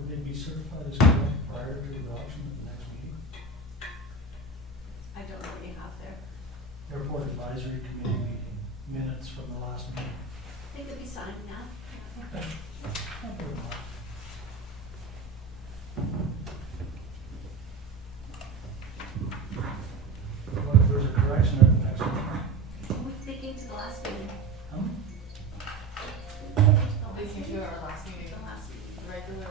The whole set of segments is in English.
would they be certified as correct prior to adoption at the next meeting? I don't know what you have there. Airport Advisory Committee meeting minutes from the last meeting. They could be signed now. Okay. I'll put them on. What if there's a correction at the next meeting? They came to the last meeting. Huh? They came to our last meeting, The last meeting. regular.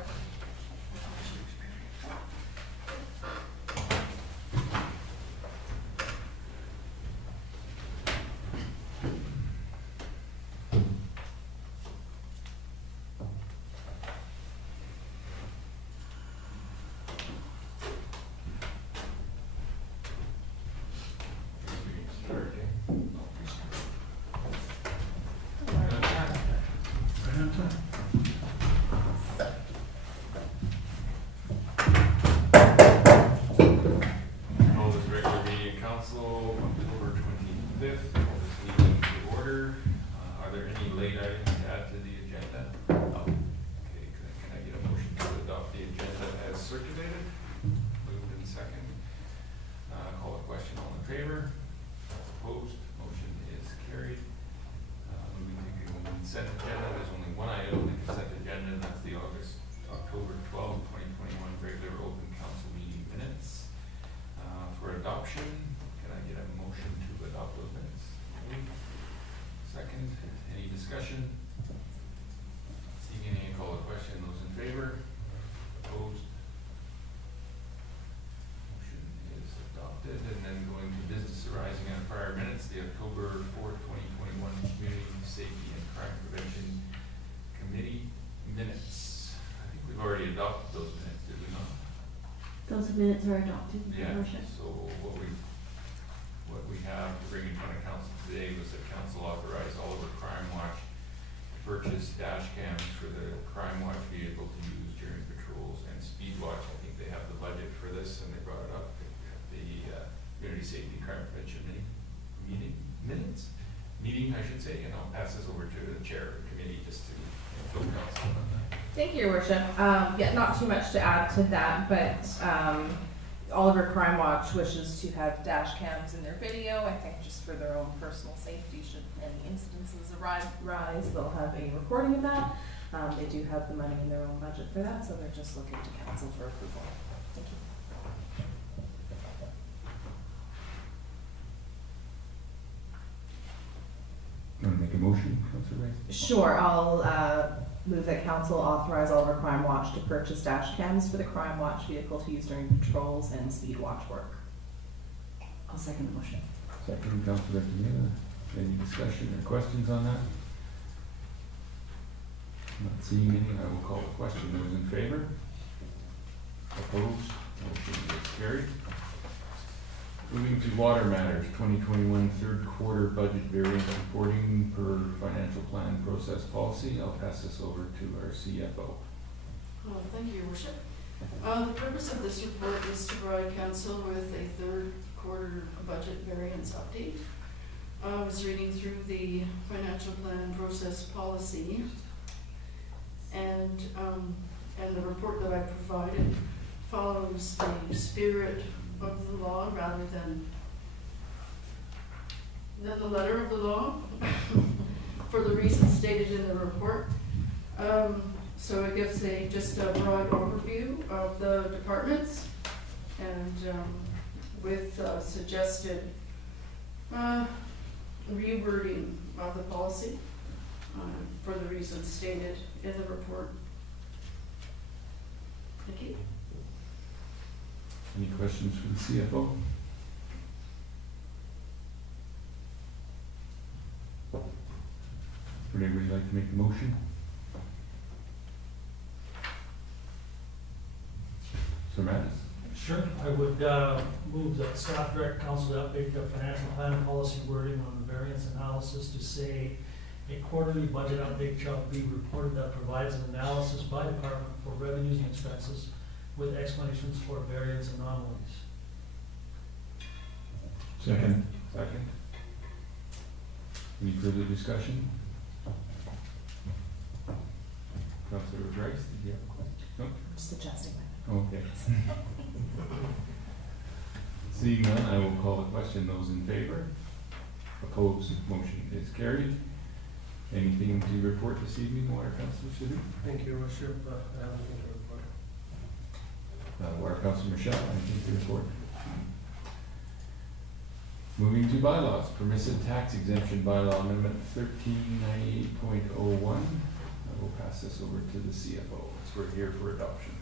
Call this regular meeting of council, October 25th, call this meeting to order. Are there any late items to add to the agenda? No. Okay, can I get a motion to adopt the agenda as circulated? Moved in second. Call a question, all in favor? Opposed, motion is carried. Moving to consent agenda, there's only one item on the consent agenda, and that's the October 12th, 2021 regular open council meeting minutes. For adoption, can I get a motion to adopt those minutes? Moved. Second, any discussion? Seeing any, call a question, those in favor? Opposed? Motion is adopted, and then going to business arising out of prior minutes, the October 4th, 2021 Community Safety and Crime Prevention Committee minutes. I think we've already adopted those minutes, did we not? Those minutes are adopted, Your Yeah, Worship. so what we have to bring in front of council today was that council authorized Oliver Crime Watch to purchase dash cams for the Crime Watch vehicle to use during patrols, and Speed Watch, I think they have the budget for this, and they brought it up at the Community Safety and Crime Prevention meeting, I should say, and I'll pass this over to the chair of the committee just to fill council on that. Thank you, Your Worship. Yeah, not too much to add to that, but Oliver Crime Watch wishes to have dash cams in their video. I think just for their own personal safety, should any incidences arise, they'll have a recording of that. They do have the money in their own budget for that, so they're just looking to council for approval. Thank you. Want to make a motion, Councillor Ray? Sure, I'll move that council authorize Oliver Crime Watch to purchase dash cams for the Crime Watch vehicle to use during patrols and speed watch work. I'll second the motion. Second, Councillor Camila. Any discussion or questions on that? Not seeing any, I will call the question. Those in favor? Opposed? Motion is carried. Moving to water matters, 2021 third quarter budget variance reporting per financial plan process policy. I'll pass this over to our CFO. Thank you, Your Worship. The purpose of this report is to provide council with a third quarter budget variance update. I was reading through the financial plan process policy, and the report that I provided follows the spirit of the law rather than the letter of the law for the reasons stated in the report. So it gives just a broad overview of the departments, and with suggested rewording of the policy for the reasons stated in the report. Thank you. Any questions for the CFO? Would anybody like to make a motion? Sir Mattis? Sure, I would move that staff direct council to update the financial plan and policy wording on the variance analysis to say a quarterly budget update shall be reported that provides an analysis by department for revenues and expenses with explanations for variance anomalies. Second. Second. Any further discussion? Councillor Rice, did you have a question? No? just adjusting my. Okay. Seeing none, I will call the question. Those in favor? Opposed? Motion is carried. Anything to report this evening, Water Councillor Sidhu? Thank you, Your Worship. I have nothing to report. Water Councillor Machial, anything to report? Moving to bylaws, permissive tax exemption bylaw amendment 1398.01. I will pass this over to the CFO, as we're here for adoption.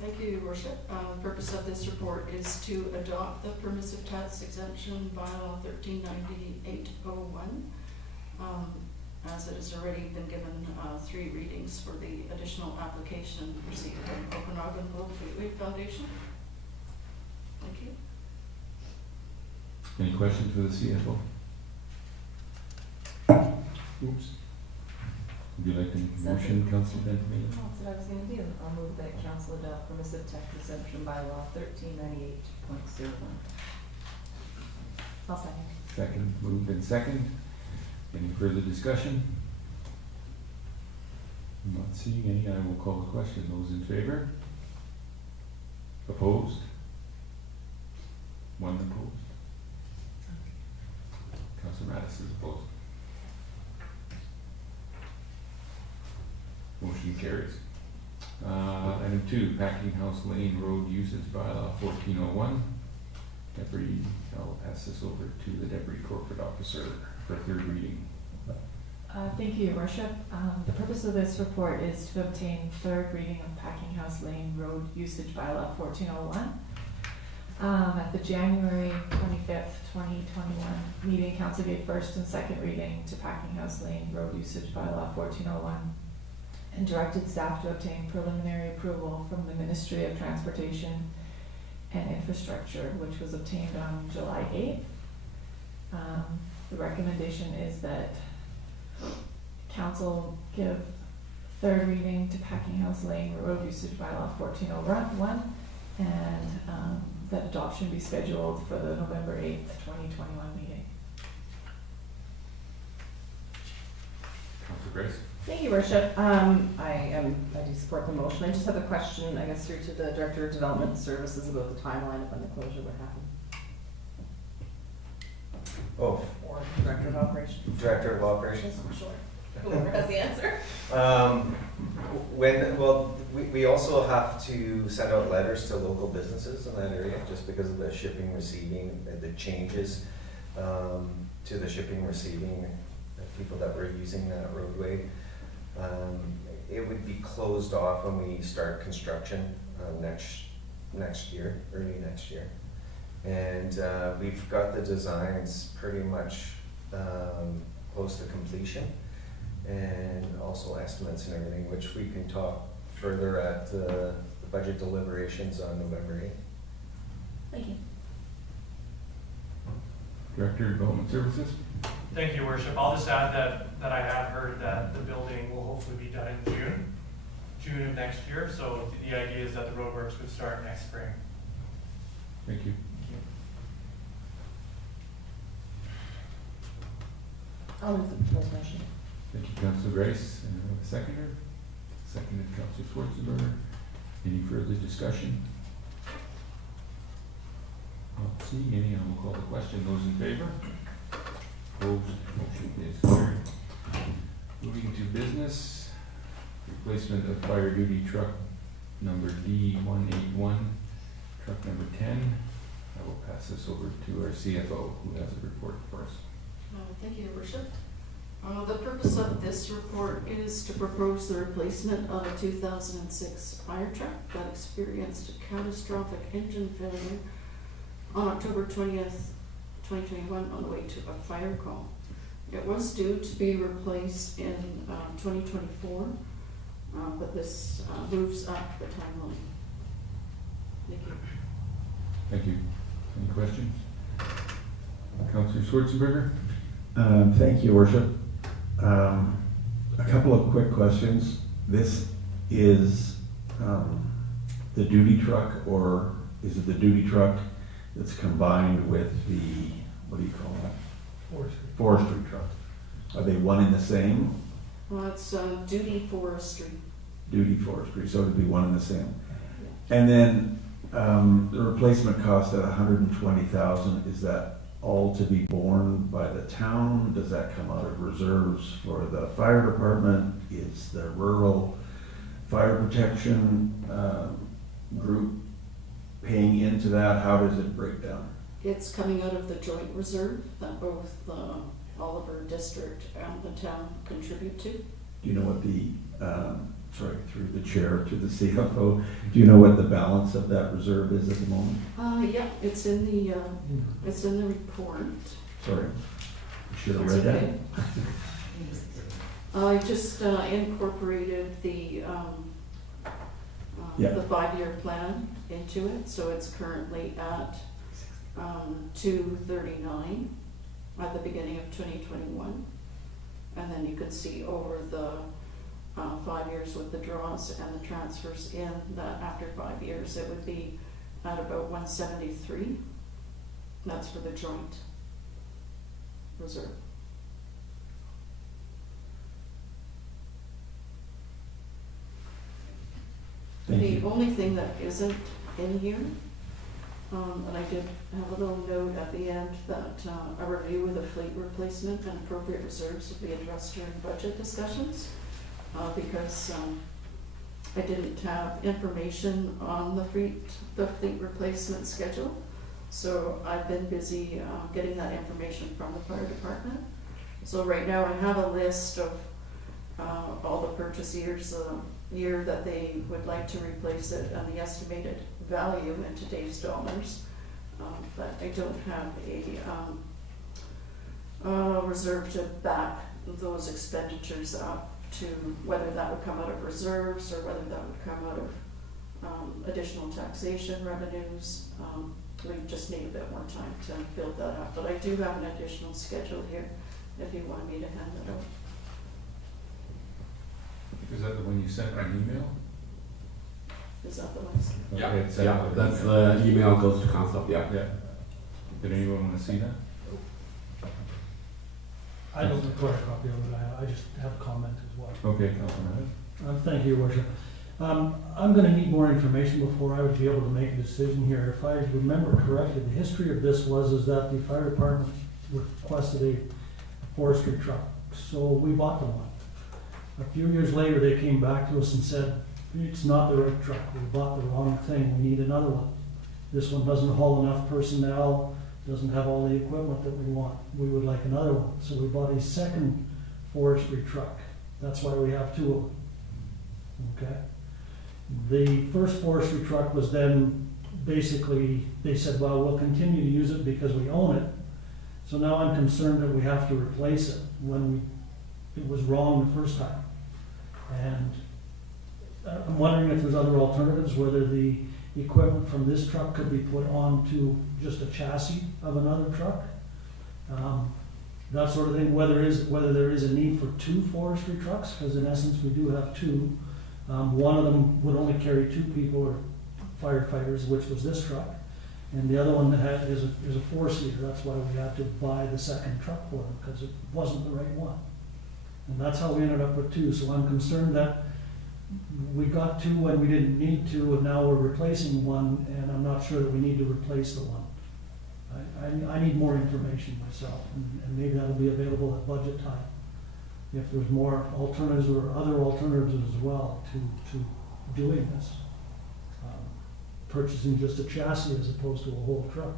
Thank you, Your Worship. The purpose of this report is to adopt the permissive tax exemption bylaw 1398.01. As it has already been given 3 readings for the additional application received from Okanagan Global Gateway Foundation. Thank you. Any questions for the CFO? Oops. Would you like to make a motion, Councillor Benjamin? That's what I was gonna do. I'll move that council adopt permissive tax exemption bylaw 1398.01. I'll second. Second, moved and second. Any further discussion? I'm not seeing any. I will call the question. Those in favor? Opposed? One opposed. Councillor Mattis is opposed. Motion carries. Item 2, Packing House Lane Road Usage Bylaw 1401. Deputy, I'll pass this over to the Deputy Corporate Officer for 3rd reading. Thank you, Your Worship. The purpose of this report is to obtain 3rd reading of Packing House Lane Road Usage Bylaw 1401. At the January 25th, 2021 meeting, Council gave 1st and 2nd reading to Packing House Lane Road Usage Bylaw 1401 and directed staff to obtain preliminary approval from the Ministry of Transportation and Infrastructure, which was obtained on July 8th. The recommendation is that Council give 3rd reading to Packing House Lane Road Usage Bylaw 1401 and that adoption be scheduled for the November 8th, 2021 meeting. Councillor Grace? Thank you, Worship. I do support the motion. I just have a question, I guess, through to the Director of Development Services about the timeline of when the closure would happen. Oh, Or Director of Operations. Director of Operations. Sure. Whoever has the answer. We also have to send out letters to local businesses in that area, just because of the shipping, receiving, the changes to the shipping, receiving, people that were using that roadway. It would be closed off when we start construction next year, early next year. And we've got the designs pretty much close to completion, and also estimates and everything, which we can talk further at the budget deliberations on November 8th. Thank you. Director of Development Services? Thank you, Your Worship. I'll just add that I have heard that the building will hopefully be done in June of next year. So the idea is that the roadworks would start next spring. Thank you. I'll move the motion. Thank you, Councillor Grace. And I have a seconder. Seconded Councillor Schwarzenberger. Any further discussion? Not seeing any, I will call the question. Those in favor? Opposed? Motion is carried. Moving to business. Replacement of fire duty truck number D181, truck number 10. I will pass this over to our CFO, who has a report for us. Thank you, Your Worship. The purpose of this report is to propose the replacement of a 2006 fire truck that experienced a catastrophic engine failure on October 20th, 2021 on the way to a fire call. It was due to be replaced in 2024, but this moves up the timeline. Thank you. Thank you. Any questions? Councillor Schwarzenberger? Thank you, Worship. A couple of quick questions. This is the duty truck, or is it the duty truck that's combined with the, what do you call that? Forestry truck. Are they one and the same? Well, it's duty forestry. duty forestry, so it'd be one and the same. And then, the replacement cost at 120,000, is that all to be borne by the town? Does that come out of reserves for the fire department? Is the rural fire protection, group paying into that? How does it break down? It's coming out of the joint reserve that both Oliver District and the town contribute to. Do you know what the, sorry, through the chair to the CFO, do you know what the balance of that reserve is at the moment? Yeah, it's in the report. Sorry, I should have It's read that. okay. I just incorporated the Yeah. 5-year plan into it, so it's currently at 239 at the beginning of 2021. And then you can see over the 5 years with the draws and the transfers in, that after 5 years it would be at about 173. That's for the joint reserve. Thank The you. only thing that isn't in here, and I did have a little note at the end that a review of the fleet replacement and appropriate reserves will be addressed during budget discussions, because I didn't have information on the fleet replacement schedule. So I've been busy getting that information from the fire department. So right now I have a list of all the purchase years, year that they would like to replace it, and the estimated value in today's dollars. But I don't have a reserve to back those expenditures up to whether that would come out of reserves or whether that would come out of additional taxation revenues. We just need a bit more time to build that up, but I do have an additional schedule here if you want me to hand it out. Is that the one you sent an email? Is that the list? Yeah. Okay, it's sent Yeah, with an that's email. the email goes to council, yeah. Yeah. Did anyone want to see that? I don't require a copy of it, I just have a comment as well. Okay, Councilor. Thank you, Your Worship. I'm gonna need more information before I would be able to make a decision here. If I remember correctly, the history of this is that the fire department requested a forestry truck, so we bought them one. A few years later, they came back to us and said, it's not the right truck, we bought the wrong thing, we need another one. This one doesn't haul enough personnel, doesn't have all the equipment that we want, we would like another one. So we bought a second forestry truck, that's why we have two of them. Okay? The first forestry truck was then basically, they said, well, we'll continue to use it because we own it. So now I'm concerned that we have to replace it when it was wrong the first time. And I'm wondering if there's other alternatives, whether the equipment from this truck could be put onto just a chassis of another truck. That sort of thing, whether there is a need for two forestry trucks, because in essence we do have two. One of them would only carry 2 people or firefighters, which was this truck. And the other one is a 4-seater, that's why we had to buy the second truck for them, because it wasn't the right one. And that's how we ended up with 2, so I'm concerned that we got 2 when we didn't need to, and now we're replacing one, and I'm not sure that we need to replace the one. I need more information myself, and maybe that'll be available at budget time. If there's more alternatives or other alternatives as well to doing this. Purchasing just a chassis as opposed to a whole truck.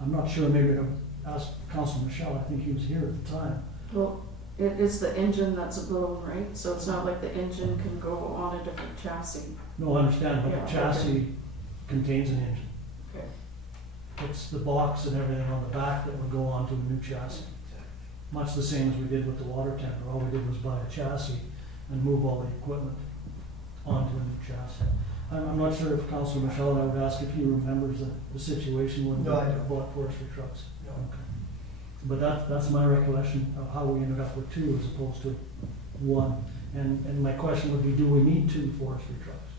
I'm not sure, maybe I'll ask Councillor Machial, I think he was here at the time. Well, it is the engine that's blown, right? So it's not like the engine can go on a different chassis. No, I understand, but Yeah, the chassis okay. contains an engine. Okay. It's the box and everything on the back that would go onto a new chassis. Much the same as we did with the water tanker. All we did was buy a chassis and move all the equipment onto a new chassis. I'm not sure if Councillor Machial, I would ask if he remembers the situation when No, I we don't. bought forestry trucks. No. Okay. But that's my recollection of how we ended up with 2 as opposed to 1. And my question would be, do we need 2 forestry trucks?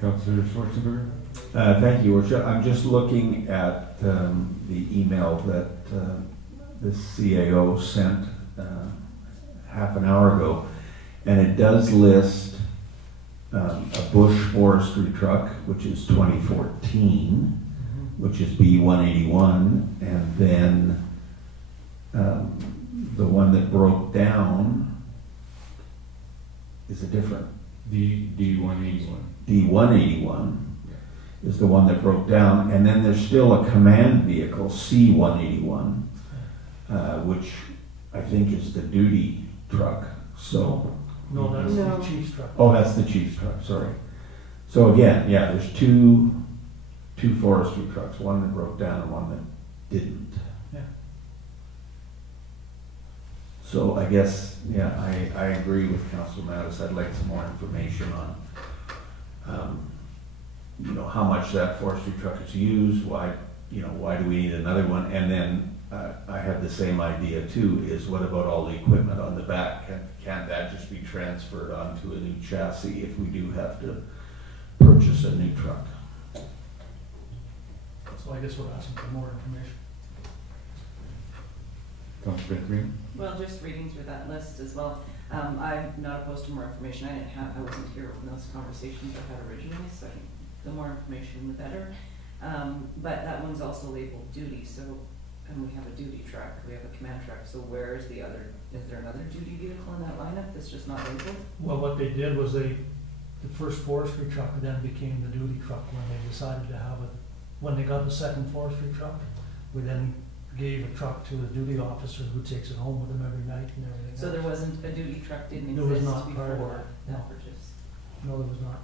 Councilor Schwarzenberger? Thank you, Worship. I'm just looking at the email that this CAO sent half an hour ago, and it does list a bush forestry truck, which is 2014, which is B181, and then the one that broke down is a different. D181. D181 is the one that broke down, and then there's still a command vehicle, C181, which I think is the duty truck. So, No, that's No. the chief's truck. oh, that's the chief's truck. Sorry. So again, yeah, there's two forestry trucks, one that broke down and one that didn't. Yeah. So I guess, yeah, I agree with Councillor Mattis. I'd like some more information on, how much that forestry truck is used, why do we need another one? And then I have the same idea too, is what about all the equipment on the back? Can't that just be transferred onto a new chassis if we do have to purchase a new truck? So I guess we're asking for more information. Councillor Green? Well, just reading through that list as well, I'm not opposed to more information. I wasn't here when those conversations were had originally, so I think the more information the better. But that one's also labeled duty, so, and we have a duty truck, we have a command truck, so where is the other, is there another duty vehicle in that lineup that's just not labeled? Well, what they did was the first forestry truck then became the duty truck when they decided to have it. When they got the second forestry truck, we then gave a truck to the duty officer who takes it home with him every night and everything. So else. there wasn't, a duty truck didn't There was exist not prior to before that, no. that purchase? No, there was not.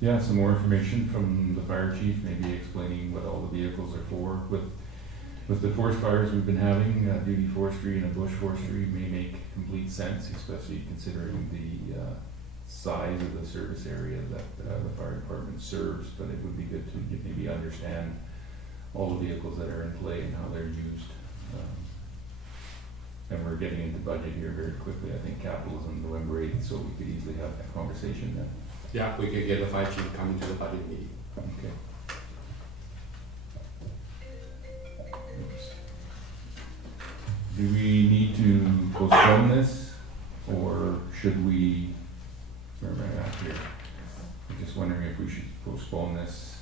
Yeah, some more information from the fire chief, maybe explaining what all the vehicles are for. With the forest fires we've been having, duty forestry and a bush forestry may make complete sense, especially considering the size of the service area that the fire department serves, but it would be good to maybe understand all the vehicles that are in play and how they're used. And we're getting into budget here very quickly. I think capital is on November 8th, so we could easily have that conversation then. Yeah, we could get the fire chief coming to the budget meeting. Okay. Do we need to postpone this, or should we, where am I at here? I'm just wondering if we should postpone this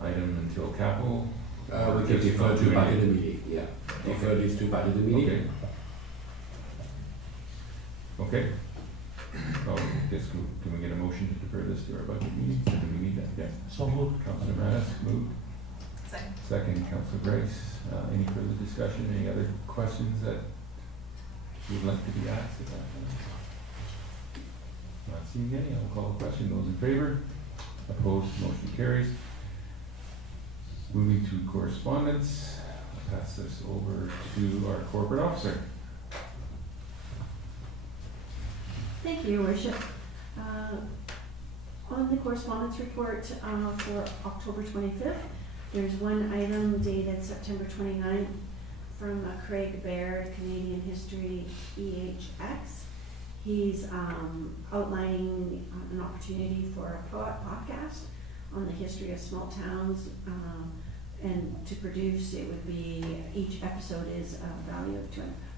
item until capital? We can defer to budget meeting, yeah. Defer this to budget meeting. Okay. Okay. So, guess, can we get a motion to defer this to our budget meeting? Do we need that? Yeah. So moved. Councillor Mattis, moved. Second. Second, Councillor Grace. Any further discussion, any other questions that you would like to be asked about that? Not seeing any, I'll call the question. Those in favor? Opposed? Motion carries. Moving to correspondence, I'll pass this over to our corporate officer. Thank you, Your Worship. On the correspondence report for October 25th, there's one item dated September 29th from Craig Baird, Canadian History EHX. He's outlining an opportunity for a podcast on the history of small towns, and to produce it would be, each episode is a value of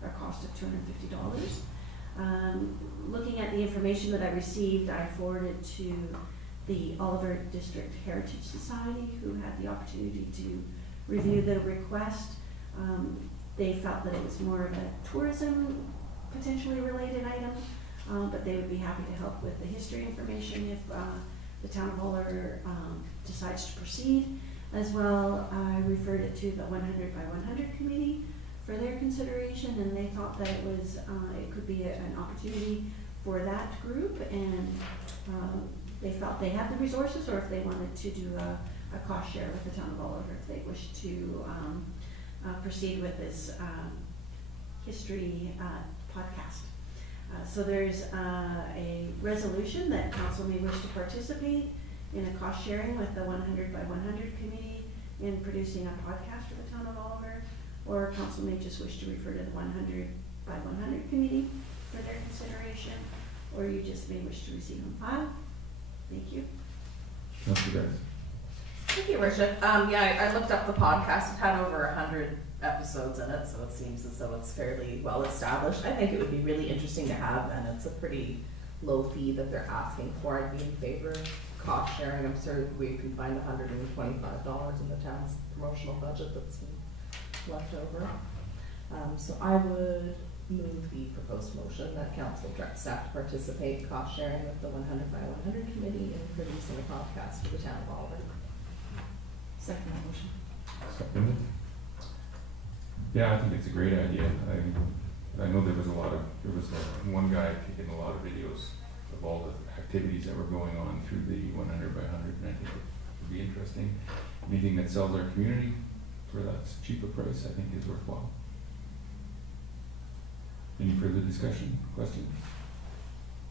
or cost of $250. Looking at the information that I received, I forwarded to the Oliver District Heritage Society, who had the opportunity to review the request. They felt that it was more of a tourism potentially related item, but they would be happy to help with the history information if the town of Oliver decides to proceed. As well, I referred it to the 100 by 100 committee for their consideration, and they thought that it was it could be an opportunity for that group, and they felt they had the resources, or if they wanted to do a cost share with the town of Oliver, if they wished to proceed with this history podcast. So there's a resolution that council may wish to participate in a cost sharing with the 100 by 100 committee in producing a podcast for the town of Oliver, or council may just wish to refer to the 100 by 100 committee for their consideration, or you just may wish to receive and file. Thank you. Councillor Grace. Thank you, Worship. Yeah, I looked up the podcast. It had over 100 episodes in it, so it seems as though it's fairly well established. I think it would be really interesting to have, and it's a pretty low fee that they're asking for. I'd be in favor of cost sharing. I'm certain we can find $125 in the town's promotional budget that's left over. So I would move the proposed motion that council direct staff to participate in cost sharing with the 100 by 100 committee in producing a podcast for the town of Oliver. Second motion. Seconded. Yeah, I think it's a great idea. I know there was one guy taking a lot of videos of all the activities that were going on through the 100 by 100, and I think it would be interesting. Anything that sells our community for that cheap a price, I think is worthwhile. Any further discussion, questions?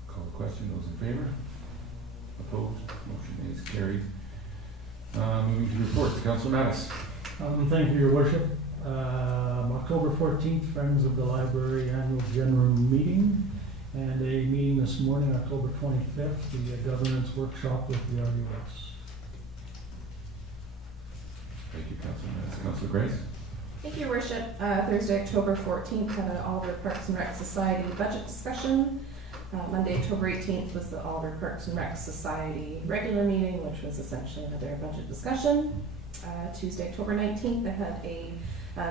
Call the question, those in favor? Opposed? Motion is carried. Moving to reports, Councillor Mattis. Thank you, Your Worship. October 14th, Friends of the Library Annual General Meeting, and a meeting this morning, October 25th, the governance workshop with the RUS. Thank you, Councillor Mattis. Councillor Grace. Thank you, Your Worship. Thursday, October 14th, had an Oliver Parks and Rec Society budget discussion. Monday, October 18th was the Oliver Parks and Rec Society regular meeting, which was essentially another budget discussion. Tuesday, October 19th, I had a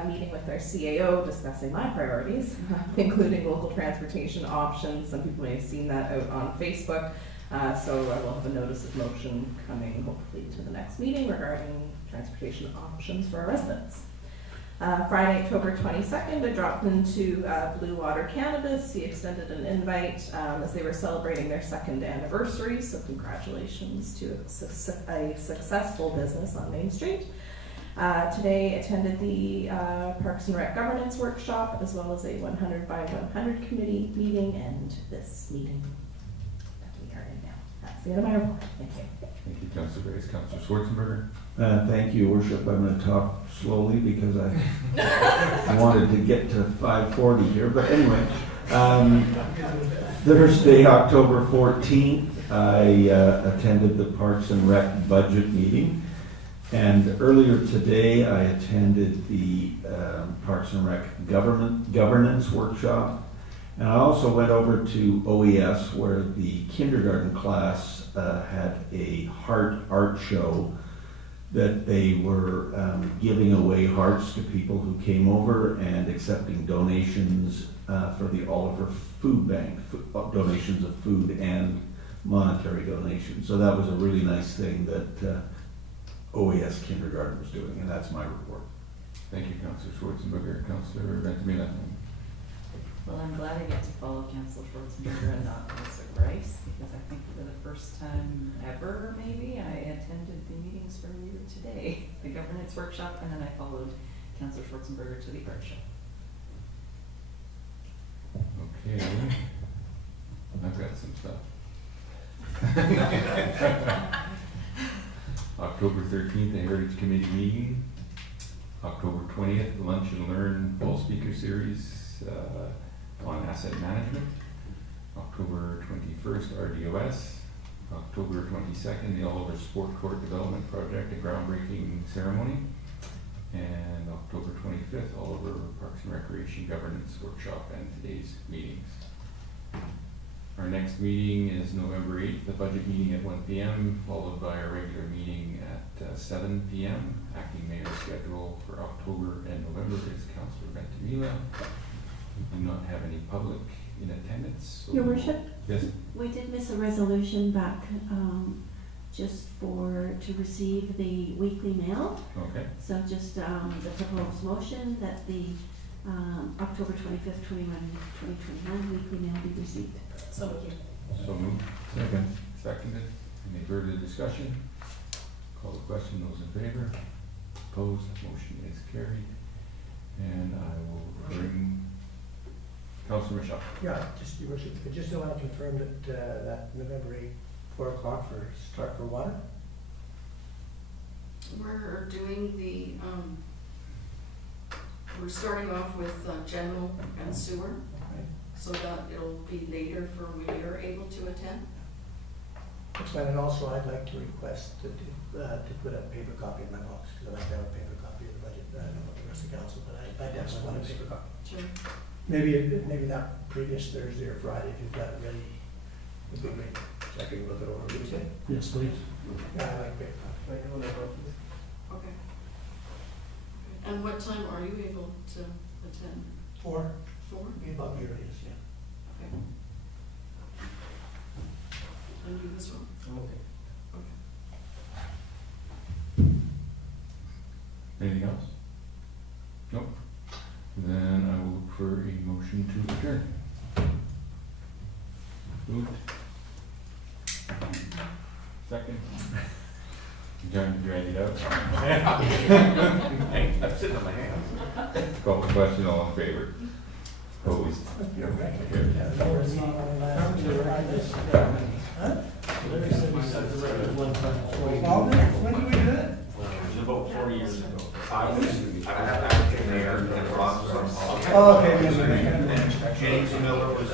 meeting with our CAO discussing my priorities, including local transportation options. Some people may have seen that out on Facebook. So I will have a notice of motion coming hopefully to the next meeting regarding transportation options for our residents. Friday, October 22nd, I dropped into Blue Water Cannabis. He extended an invite as they were celebrating their 2nd anniversary, so congratulations to a successful business on Main Street. Today, attended the Parks and Rec Governance Workshop, as well as a 100 by 100 committee meeting, and this meeting that we are in now. That's the end of my report. Thank you. Thank you, Councillor Grace. Councillor Schwarzenberger. Thank you, Worship. I'm going to talk slowly because I wanted to get to 5:40 here. But anyway, Thursday, October 14th, I attended the Parks and Rec budget meeting. And earlier today, I attended the Parks and Rec governance workshop. And I also went over to OES, where the kindergarten class had a heart art show that they were giving away hearts to people who came over and accepting donations for the Oliver Food Bank, donations of food and monetary donations. So that was a really nice thing that OES kindergarten was doing, and that's my report. Thank you, Councillor Schwarzenberger. Councillor Ventimiglia. Well, I'm glad I get to follow Councillor Schwarzenberger and not Councillor Grice, because I think for the first time ever, maybe, I attended the meetings earlier today, the governance workshop, and then I followed Councillor Schwarzenberger to the art show. Okay. I've got some stuff. October 13th, the Heritage Committee meeting. October 20th, the Lunch and Learn Fall Speaker Series on asset management. October 21st, RDOS. October 22nd, the Oliver Sport Court Development Project, a groundbreaking ceremony. And October 25th, Oliver Parks and Recreation Governance Workshop and today's meetings. Our next meeting is November 8th, the budget meeting at 1 p.m., followed by our regular meeting at 7 p.m. Acting mayor's schedule for October and November is Councillor Ventimiglia. We do not have any public in attendance. So Your Worship? Yes? We did miss a resolution back just to receive the weekly mail. Okay. So just the proposed motion that the October 25th, 2021 weekly mail be received. So moved. So moved. Second. Seconded. Any further discussion? Call the question. Those in favor? Opposed? Motion is carried. And I will bring Councillor Machial. Yeah, just, Your Worship, I just want to confirm that, that November 8th, 4 o'clock for start for water. We're doing the, we're starting off with general and sewer, Okay. so that it'll be later for when you're able to attend. That's fine, and also I'd like to request to put a paper copy in my box, because I'd like to have a paper copy of the budget. I don't know about the rest of council, but I definitely want a paper copy. Sure. Maybe that previous Thursday or Friday, if you've got it ready, would be great, so I can look it over. Tuesday. Yes, please. Yeah, I like paper copy. Okay. And what time are you able to attend? 4, 4? be about the earliest, yeah. Okay. And you as well? I'm okay. Okay. Anything else? Nope. Then I will look for a motion to adjourn. Moved. Second. John, did you write it out? I'm sitting on my hands. Call the question, all in favor? Opposed? You're right. Carried. Yeah, no, it's not on the last. Huh? Larry said he said the record one time. Well, when did we do that? It was about 4 years ago. I have acting mayor and Ross was on. Oh, okay. James Miller was